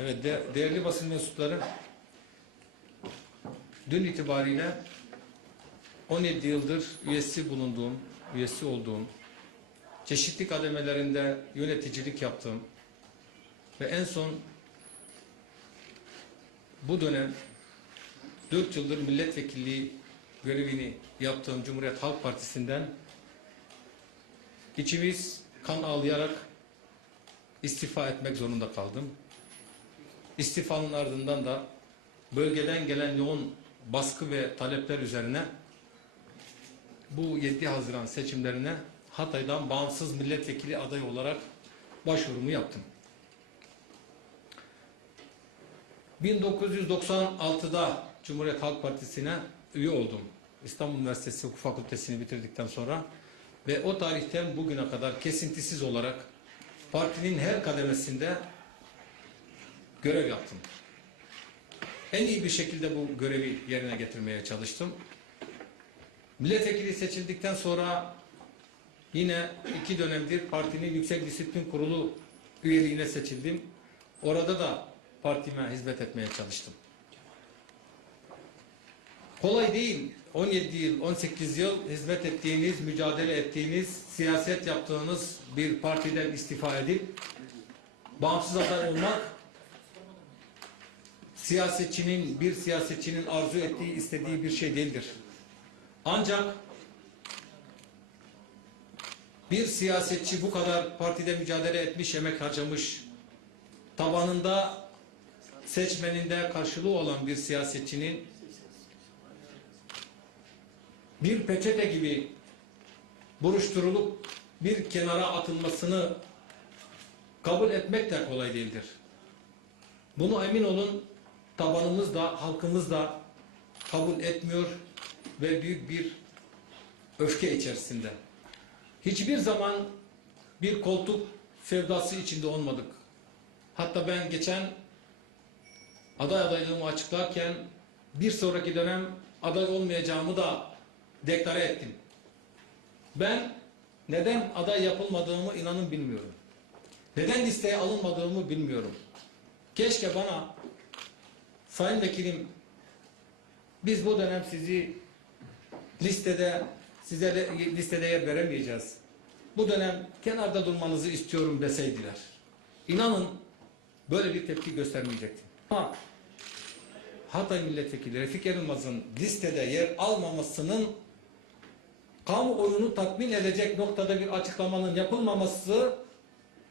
Evet, de- değerli basın mensupları, dün itibariyle 17 yıldır üyesi bulunduğum, üyesi olduğum, çeşitli kademelerinde yöneticilik yaptığım ve en son bu dönem 4 yıldır milletvekilliği görevini yaptığım Cumhuriyet Halk Partisi'nden içimiz kan ağlayarak istifa etmek zorunda kaldım. İstifanın ardından da bölgeden gelen yoğun baskı ve talepler üzerine bu 7 Haziran seçimlerine Hatay'dan bağımsız milletvekili adayı olarak başvurumu yaptım. 1996'da Cumhuriyet Halk Partisi'ne üye oldum. İstanbul Üniversitesi Hukuk Fakültesini bitirdikten sonra ve o tarihten bugüne kadar kesintisiz olarak partinin her kademesinde görev yaptım. En iyi bir şekilde bu görevi yerine getirmeye çalıştım. Milletvekili seçildikten sonra yine iki dönemdir partinin Yüksek Disiplin Kurulu üyeliğine seçildim. Orada da partime hizmet etmeye çalıştım. Kolay değil. 17 yıl, 18 yıl hizmet ettiğiniz, mücadele ettiğiniz, siyaset yaptığınız bir partiden istifa edip bağımsız aday olmak siyasetçinin, bir siyasetçinin arzu ettiği, istediği bir şey değildir. Ancak bir siyasetçi bu kadar partide mücadele etmiş, emek harcamış, tabanında, seçmeninde karşılığı olan bir siyasetçinin bir peçete gibi buruşturulup bir kenara atılmasını kabul etmek de kolay değildir. Bunu emin olun tabanımız da halkımız da kabul etmiyor ve büyük bir öfke içerisinde. Hiçbir zaman bir koltuk sevdası içinde olmadık. Hatta ben geçen aday adaylığımı açıklarken bir sonraki dönem aday olmayacağımı da deklare ettim. Ben neden aday yapılmadığımı inanın bilmiyorum. Neden listeye alınmadığımı bilmiyorum. Keşke bana Sayın Vekilim biz bu dönem sizi listede size de, listede yer veremeyeceğiz. Bu dönem kenarda durmanızı istiyorum deseydiler. İnanın böyle bir tepki göstermeyecektim. Ama Hatay Milletvekili Refik Elmaz'ın listede yer almamasının kamuoyunu tatmin edecek noktada bir açıklamanın yapılmaması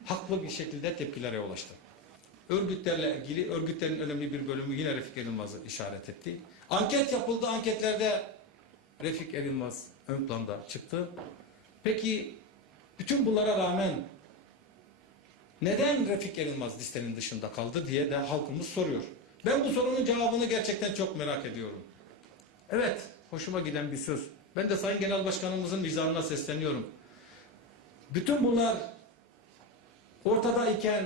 haklı bir şekilde tepkilere ulaştı. Örgütlerle ilgili örgütlerin önemli bir bölümü yine Refik Elmaz'ı işaret etti. Anket yapıldı. Anketlerde Refik Elmaz ön planda çıktı. Peki bütün bunlara rağmen neden Refik Elmaz listenin dışında kaldı diye de halkımız soruyor. Ben bu sorunun cevabını gerçekten çok merak ediyorum. Evet, hoşuma giden bir söz. Ben de Sayın Genel Başkanımızın vicdanına sesleniyorum. Bütün bunlar ortadayken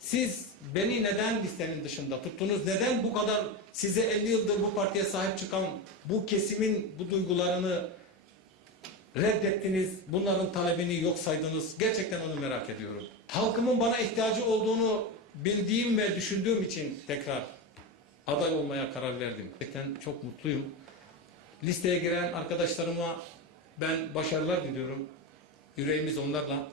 siz beni neden listenin dışında tuttunuz? Neden bu kadar size 50 yıldır bu partiye sahip çıkan bu kesimin bu duygularını reddettiniz? Bunların talebini yok saydınız. Gerçekten onu merak ediyorum. Halkımın bana ihtiyacı olduğunu bildiğim ve düşündüğüm için tekrar aday olmaya karar verdim. Gerçekten çok mutluyum. Listeye giren arkadaşlarıma ben başarılar diliyorum. Yüreğimiz onlarla.